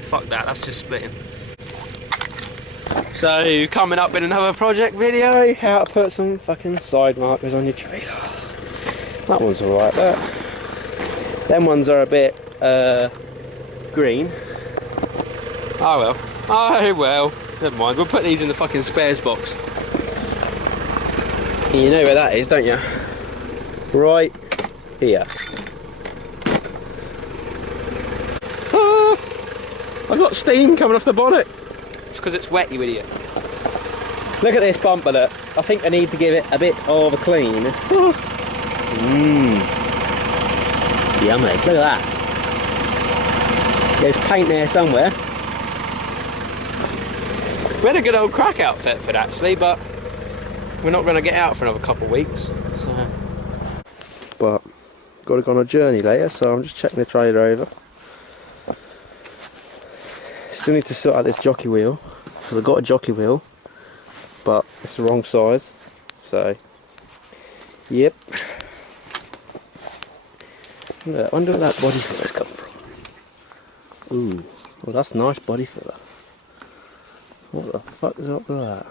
fuck that, that's just splitting. So, coming up in another project video, how to put some fucking side markers on your trailer. That one's alright, that. Them ones are a bit, green. Oh well. Oh well. Never mind, we'll put these in the fucking spares box. You know where that is, don't you? Right here. Ah, I've got steam coming off the bonnet. It's because it's wet, you idiot. Look at this bumper, look. I think I need to give it a bit of a clean. Yummy, look at that. There's paint there somewhere. We had a good old crack outfit for it actually, but we're not going to get out for another couple of weeks. So. But got to go on a journey later, so I'm just checking the trailer over. Still need to sort out this jockey wheel, because I've got a jockey wheel, but it's the wrong size. So, yep. I wonder where that body filler's come from. Ooh, well that's a nice body filler. What the fuck is up with that?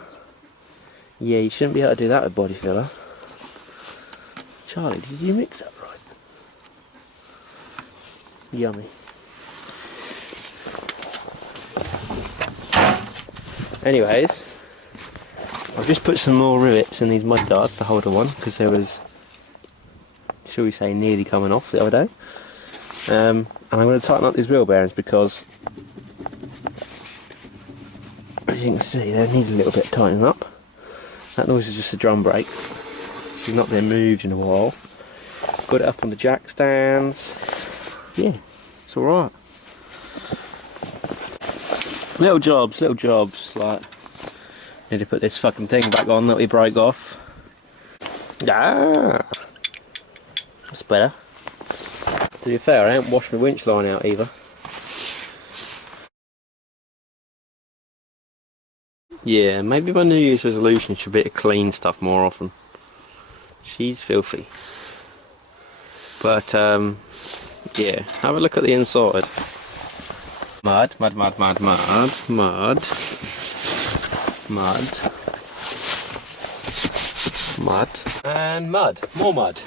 Yeah, you shouldn't be able to do that with body filler. Charlie, did you mix that right? Yummy. Anyways, I've just put some more rivets in these mud guards to hold the one, because there was, shall we say, nearly coming off the other day. And I'm going to tighten up these wheel bearings because, as you can see, they need a little bit of tightening up. That noise is just a drum brake. It's not been moved in a while. Got it up on the jack stands. Yeah, it's alright. Little jobs, like need to put this fucking thing back on that we broke off. Ah, that's better. To be fair, I haven't washed my winch line out either. Yeah, maybe my New Year's resolution should be to clean stuff more often. She's filthy. But, yeah, have a look at the inside. Mud, mud, mud, mud, mud, mud, mud, mud, and mud, more mud.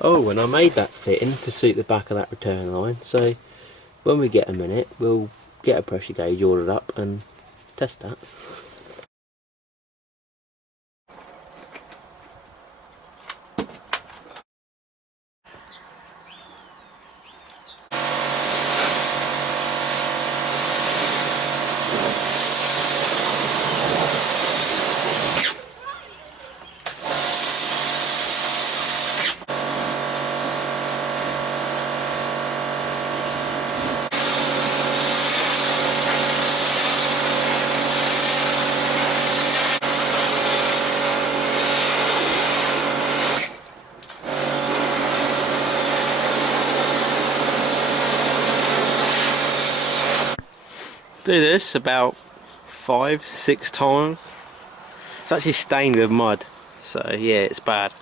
Oh, and I made that fitting to suit the back of that return line, so when we get a minute, we'll get a pressure gauge ordered up and test that. Do this about 5-6 times. It's actually stained with mud, so yeah, it's bad.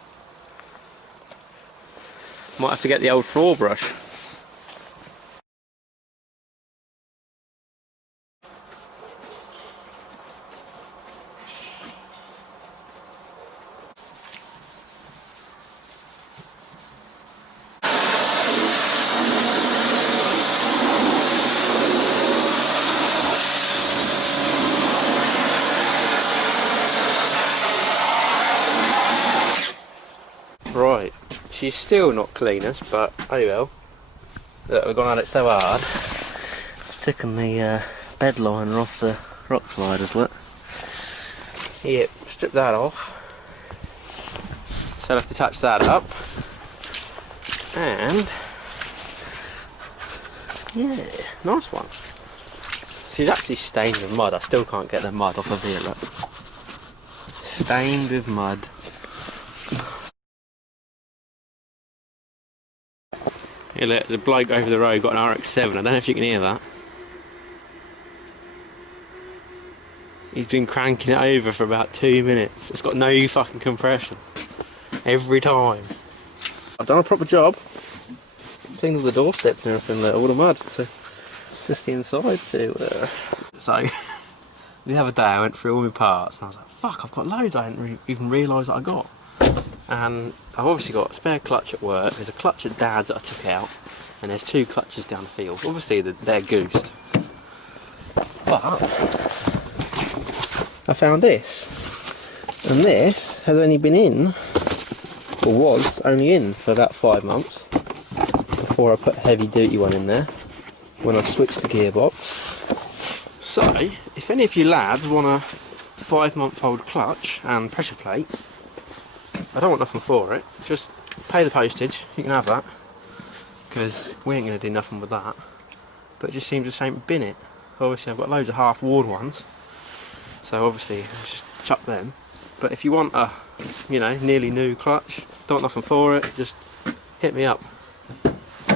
Might have to get the old floor brush. Right, she's still not cleanest, but oh well. Look, we've gone at it so hard. It's taken the bed liner off the rock sliders, look. Yep, strip that off. So I'll have to touch that up. And yeah, nice one. She's actually stained with mud. I still can't get the mud off of here, look. Stained with mud. Yeah, look, there's a bloke over the road got an RX-7, I don't know if you can hear that. He's been cranking it over for about 2 minutes. It's got no fucking compression. Every time. I've done a proper job. Cleaned all the doorsteps and everything, all the mud. So just the inside to so the other day I went through all my parts and I was like, fuck, I've got loads I hadn't even realised that I got. And I've obviously got a spare clutch at work, there's a clutch at Dad's that I took out, and there's 2 clutches down the field. Obviously they're goosed. But I found this, and this has only been in, or was only in, for about 5 months before I put a heavy duty one in there when I switched the gearbox. So if any of you lads want a 5-month-old clutch and pressure plate, I don't want nothing for it, just pay the postage, you can have that, because we ain't going to do nothing with that. But it just seems the same to bin it. Obviously I've got loads of half-worn ones, so obviously I'll just chuck them. But if you want a, you know, nearly new clutch, don't want nothing for it, just hit me up.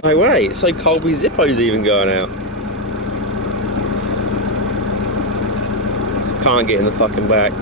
No way, it's so cold my Zippo's even going out. Can't get in the fucking back.